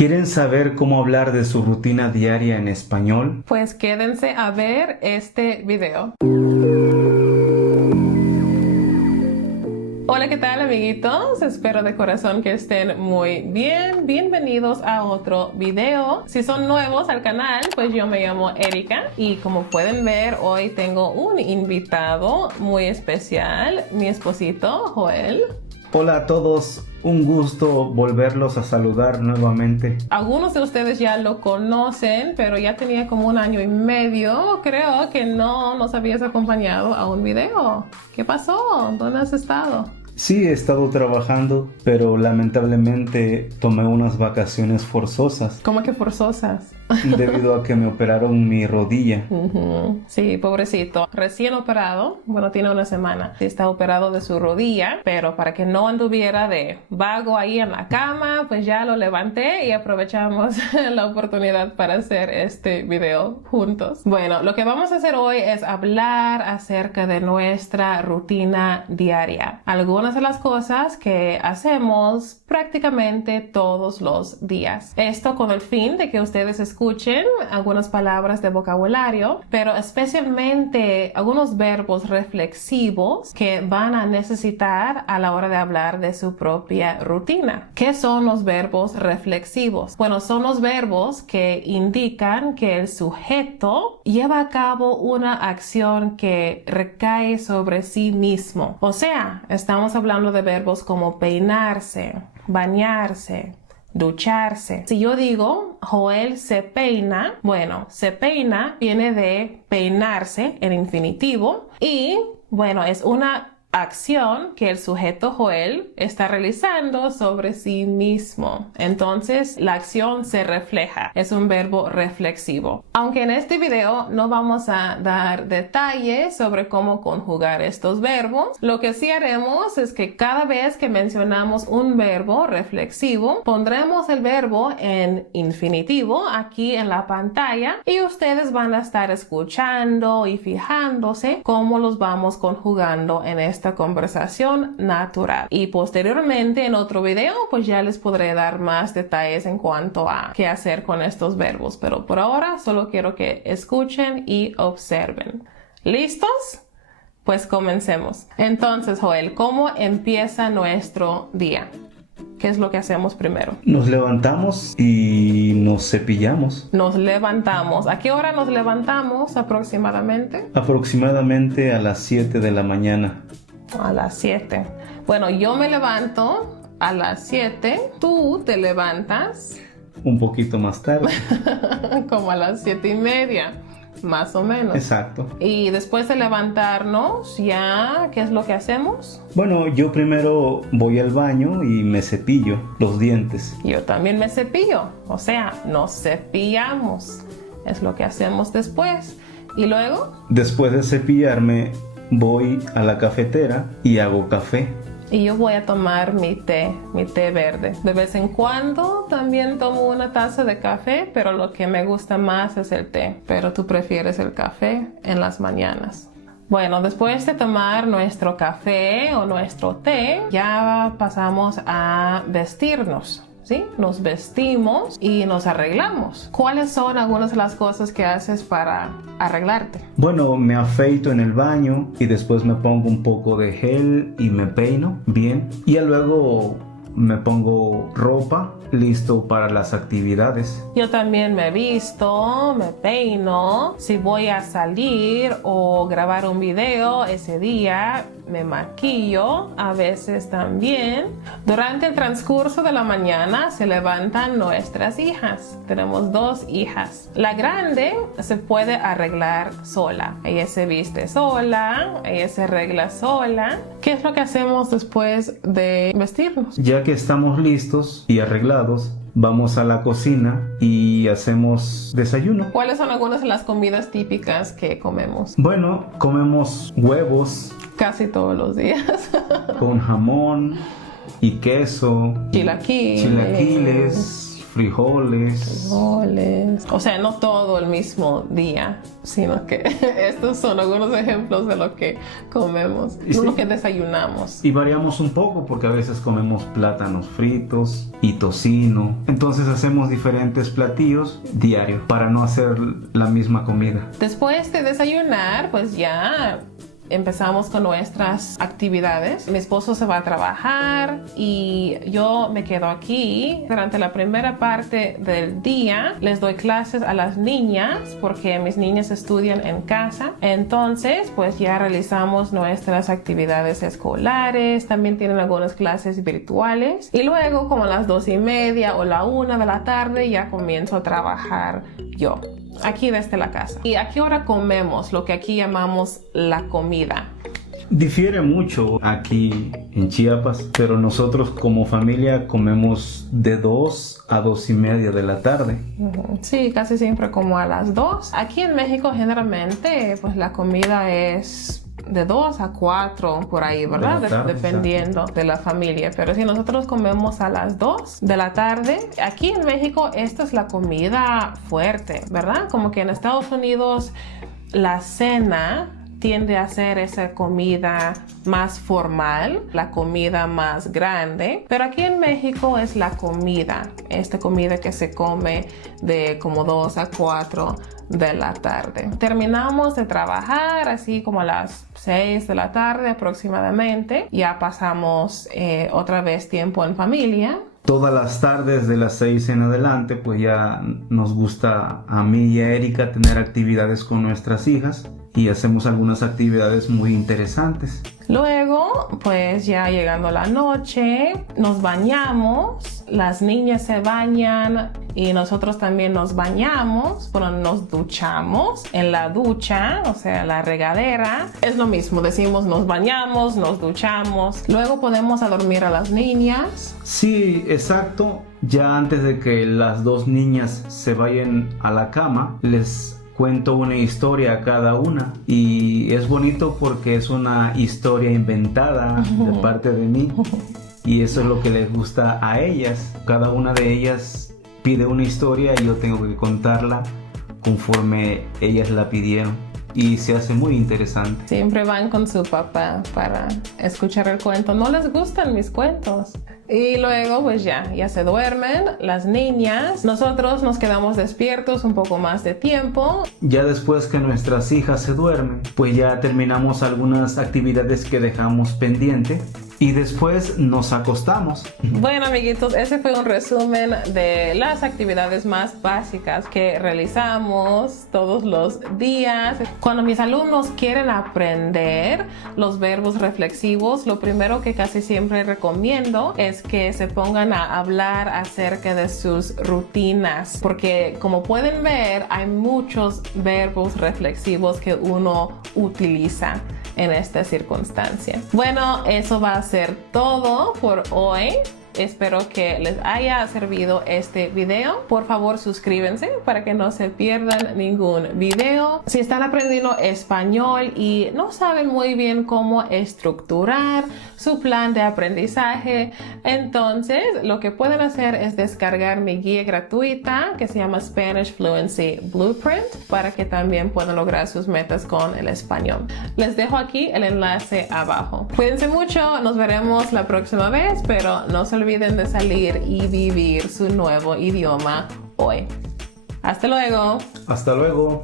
¿Quieren saber cómo hablar de su rutina diaria en español? Pues quédense a ver este video. Hola, ¿qué tal, amiguitos? Espero de corazón que estén muy bien. Bienvenidos a otro video. Si son nuevos al canal, pues yo me llamo Erika y como pueden ver, hoy tengo un invitado muy especial, mi esposito, Joel. Hola a todos, un gusto volverlos a saludar nuevamente. Algunos de ustedes ya lo conocen, pero ya tenía como 1 año y medio, creo, que no nos habías acompañado a un video. ¿Qué pasó? ¿Dónde has estado? Sí, he estado trabajando, pero lamentablemente tomé unas vacaciones forzosas. ¿Cómo que forzosas? Debido a que me operaron mi rodilla. Sí, pobrecito. Recién operado, bueno, tiene 1 semana. Sí, está operado de su rodilla, pero para que no anduviera de vago ahí en la cama, pues ya lo levanté y aprovechamos la oportunidad para hacer este video juntos. Bueno, lo que vamos a hacer hoy es hablar acerca de nuestra rutina diaria. Algunas de las cosas que hacemos prácticamente todos los días. Esto con el fin de que ustedes escuchen algunas palabras de vocabulario, pero especialmente algunos verbos reflexivos que van a necesitar a la hora de hablar de su propia rutina. ¿Qué son los verbos reflexivos? Bueno, son los verbos que indican que el sujeto lleva a cabo una acción que recae sobre sí mismo. O sea, estamos hablando de verbos como peinarse, bañarse, ducharse. Si yo digo Joel se peina, bueno, se peina viene de peinarse en infinitivo y bueno, es una acción que el sujeto Joel está realizando sobre sí mismo. Entonces, la acción se refleja. Es un verbo reflexivo. Aunque en este video no vamos a dar detalles sobre cómo conjugar estos verbos, lo que sí haremos es que cada vez que mencionamos un verbo reflexivo, pondremos el verbo en infinitivo aquí en la pantalla y ustedes van a estar escuchando y fijándose cómo los vamos conjugando en esta conversación natural. Y posteriormente en otro video pues ya les podré dar más detalles en cuanto a qué hacer con estos verbos, pero por ahora solo quiero que escuchen y observen. ¿Listos? Pues comencemos. Entonces, Joel, ¿cómo empieza nuestro día? ¿Qué es lo que hacemos primero? Nos levantamos y nos cepillamos. Nos levantamos. ¿A qué hora nos levantamos aproximadamente? Aproximadamente a las 7 de la mañana. A las 7. Bueno, yo me levanto a las 7. Tú te levantas Un poquito más tarde. como a las 7:30, más o menos. Exacto. Y después de levantarnos, ya, ¿qué es lo que hacemos? Bueno, yo primero voy al baño y me cepillo los dientes. Yo también me cepillo. O sea, nos cepillamos. Es lo que hacemos después. Y luego, Después de cepillarme, voy a la cafetera y hago café. y yo voy a tomar mi té verde. De vez en cuando también tomo una taza de café, pero lo que me gusta más es el té. Pero tú prefieres el café en las mañanas. Bueno, después de tomar nuestro café o nuestro té, ya pasamos a vestirnos. ¿Sí? Nos vestimos y nos arreglamos. ¿Cuáles son algunas de las cosas que haces para arreglarte? Bueno, me afeito en el baño y después me pongo un poco de gel y me peino bien. Y ya luego me pongo ropa, listo para las actividades. Yo también me visto, me peino. Si voy a salir o grabar un video ese día, me maquillo, a veces también. Durante el transcurso de la mañana se levantan nuestras hijas. Tenemos 2 hijas. La grande se puede arreglar sola. Ella se viste sola, ella se arregla sola. ¿Qué es lo que hacemos después de vestirnos? Ya que estamos listos y arreglados, vamos a la cocina y hacemos desayuno. ¿Cuáles son algunas de las comidas típicas que comemos? Bueno, comemos huevos Casi todos los días. con jamón y queso, Chilaquiles. chilaquiles, frijoles. O sea, no todo el mismo día, sino que estos son algunos ejemplos de lo que comemos, lo que desayunamos. Y variamos un poco porque a veces comemos plátanos fritos y tocino. Entonces hacemos diferentes platillos diarios para no hacer la misma comida. Después de desayunar, pues ya empezamos con nuestras actividades. Mi esposo se va a trabajar y yo me quedo aquí. Durante la primera parte del día les doy clases a las niñas porque mis niñas estudian en casa. Entonces, pues ya realizamos nuestras actividades escolares. También tienen algunas clases virtuales. Y luego, como a las 2:30 o la 1 de la tarde, ya comienzo a trabajar yo. Aquí desde la casa. ¿Y a qué hora comemos lo que aquí llamamos la comida? Difiere mucho aquí en Chiapas, pero nosotros como familia comemos de 2 a 2:30 de la tarde. Sí, casi siempre como a las 2. Aquí en México generalmente pues la comida es de 2 a 4 por ahí, ¿verdad? Dependiendo de la familia. Pero si nosotros comemos a las 2 de la tarde, aquí en México esta es la comida fuerte, ¿verdad? Como que en Estados Unidos la cena tiende a ser esa comida más formal, la comida más grande, pero aquí en México es la comida, esta comida que se come de como 2 a 4 de la tarde. Terminamos de trabajar así como a las 6 de la tarde aproximadamente, ya pasamos otra vez tiempo en familia. Todas las tardes de las 6 en adelante, pues ya nos gusta a mí y a Erika tener actividades con nuestras hijas y hacemos algunas actividades muy interesantes. Luego, pues ya llegando la noche, nos bañamos, las niñas se bañan y nosotros también nos bañamos, bueno, nos duchamos en la ducha, o sea, la regadera. Es lo mismo, decimos nos bañamos, nos duchamos. Luego podemos a dormir a las niñas. Sí, exacto. Ya antes de que las dos niñas se vayan a la cama, les cuento una historia a cada una y es bonito porque es una historia inventada de parte de mí y eso es lo que les gusta a ellas. Cada una de ellas pide una historia y yo tengo que contarla conforme ellas la pidieron y se hace muy interesante. Siempre van con su papá para escuchar el cuento. No les gustan mis cuentos. Y luego pues ya se duermen las niñas. Nosotros nos quedamos despiertos un poco más de tiempo. Ya después que nuestras hijas se duermen, pues ya terminamos algunas actividades que dejamos pendiente y después nos acostamos. Bueno, amiguitos, ese fue un resumen de las actividades más básicas que realizamos todos los días. Cuando mis alumnos quieren aprender los verbos reflexivos, lo primero que casi siempre recomiendo es que se pongan a hablar acerca de sus rutinas, porque como pueden ver, hay muchos verbos reflexivos que uno utiliza en esta circunstancia. Bueno, eso va a ser todo por hoy. Espero que les haya servido este video. Por favor, suscríbanse para que no se pierdan ningún video. Si están aprendiendo español y no saben muy bien cómo estructurar su plan de aprendizaje, entonces lo que pueden hacer es descargar mi guía gratuita que se llama Spanish Fluency Blueprint para que también puedan lograr sus metas con el español. Les dejo aquí el enlace abajo. Cuídense mucho, nos veremos la próxima vez, pero no se olviden de salir y vivir su nuevo idioma hoy. Hasta luego. Hasta luego.